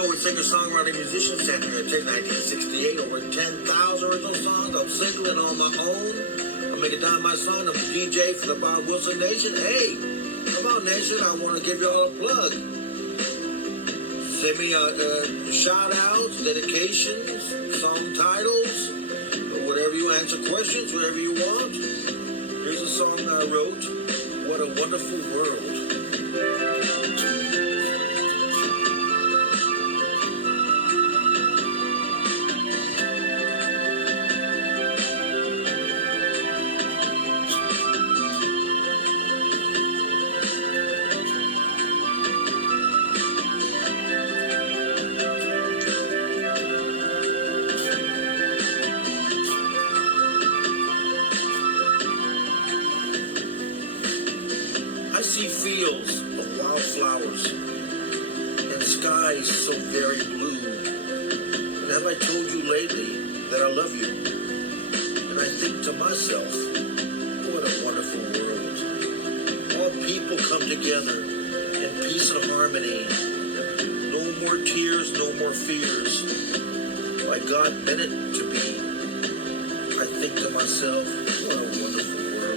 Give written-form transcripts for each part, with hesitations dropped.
forward singer-songwriter musician, sat here in 1968, over 10,000 original songs. I'm singling on my own. I'm making down my song. I'm the DJ for the Bob Wilson Nation. Hey, come on, Nation. I want to give you all a plug. Send me shout-outs, dedications, song titles, or whatever you answer questions, whatever you want. Here's a song I wrote, What a Wonderful World. I see fields of wildflowers and skies so very blue. And have I told you lately that I love you? And I think to myself, what a wonderful world. All people come together in peace and harmony. No more tears, no more fears. Like God meant it to be. I think to myself, what a wonderful world.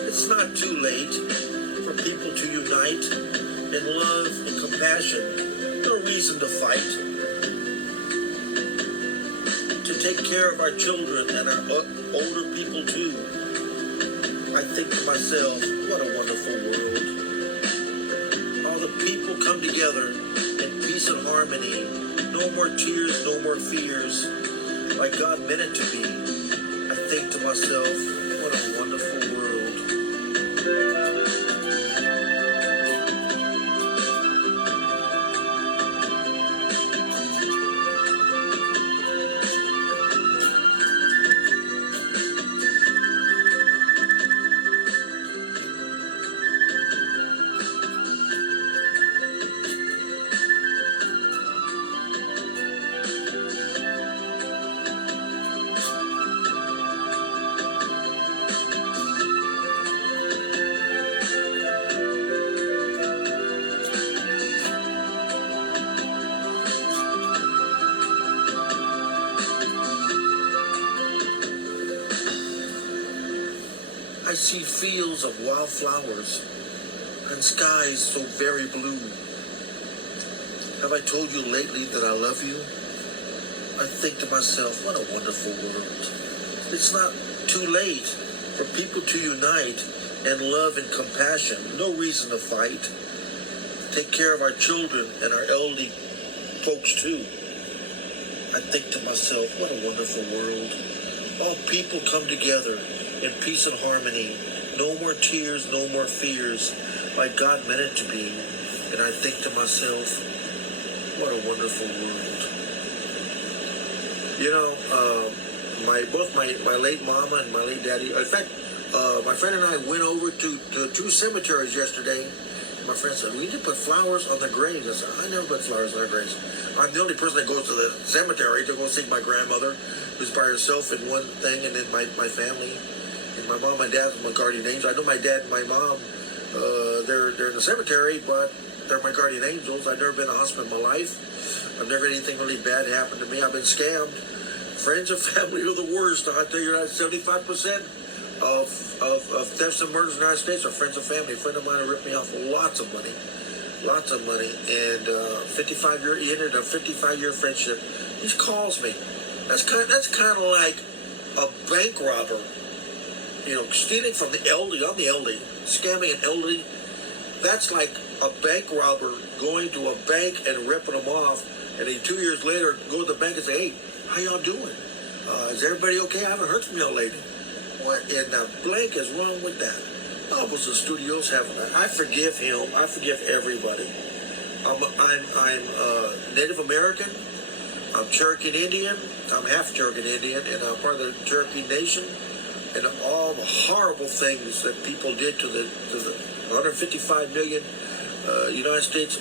It's not too late for people to unite in love and compassion. No reason to fight. To take care of our children and our older people too. I think to myself, what a wonderful world. All the people come together in peace and harmony. No more tears, no more fears. Like God meant it to be. I think to myself, what a wonderful world. I see fields of wildflowers and skies so very blue. Have I told you lately that I love you? I think to myself, what a wonderful world. It's not too late for people to unite in love and compassion. No reason to fight. Take care of our children and our elderly folks too. I think to myself, what a wonderful world. All people come together in peace and harmony. No more tears, no more fears. Like God meant it to be. And I think to myself, what a wonderful world. You know, both my late mama and my late daddy, in fact, my friend and I went over to two cemeteries yesterday. My friend said, we need to put flowers on the graves. I said, I never put flowers on their graves. I'm the only person that goes to the cemetery to go see my grandmother, who's by herself in one thing, and then my family. And my mom and dad are my guardian angels. I know my dad and my mom, they're in the cemetery, but they're my guardian angels. I've never been in a hospital in my life. I've never had anything really bad happen to me. I've been scammed. Friends and family are the worst. I'll tell you that 75% of thefts and murders in the United States are friends and family. A friend of mine ripped me off lots of money. And 55-year, he ended a 55-year friendship. He calls me. That's kind of like a bank robber. You know, stealing from the elderly. I'm the elderly. Scamming an elderly. That's like a bank robber going to a bank and ripping them off, and then 2 years later go to the bank and say, "Hey, how y'all doing? Is everybody okay? I haven't heard from y'all lately." What in the blank is wrong with that? Universal Studios have. I forgive him. I forgive everybody. I'm Native American. I'm Cherokee Indian. I'm half Cherokee Indian, and I'm part of the Cherokee Nation. And all the horrible things that people did to the 155 million United States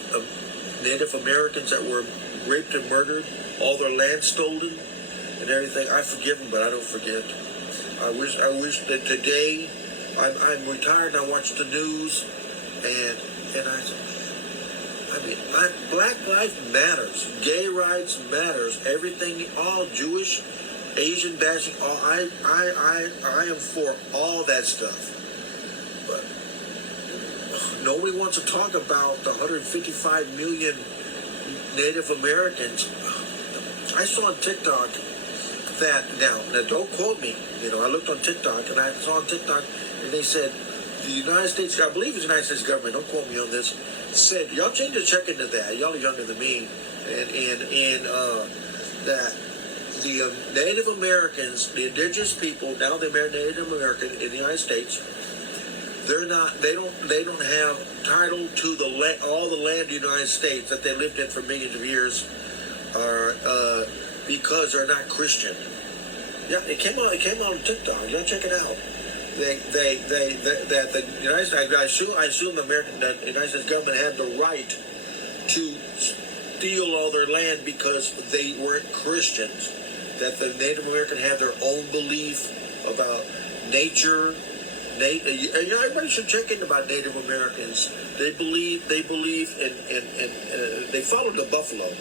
Native Americans that were raped and murdered, all their land stolen and everything. I forgive them, but I don't forget. I wish that today I'm retired and I watch the news, and Black life matters, gay rights matters, everything, all Jewish, Asian bashing, all I am for all that stuff. But nobody wants to talk about the 155 million Native Americans. I saw on TikTok that now don't quote me. I looked on TikTok and I saw on TikTok and they said the United States, I believe it's the United States government, don't quote me on this, said, y'all change to check into that. Y'all are younger than me, and that the Native Americans, the indigenous people, now the Native American in the United States, they don't have title to all the land in the United States that they lived in for millions of years, because they're not Christian. Yeah, it came out on TikTok. Y'all check it out. That the United States, I assume the United States government had the right to steal all their land because they weren't Christians. That the Native American had their own belief about nature. Everybody should check in about Native Americans. They believe in they follow the buffalo.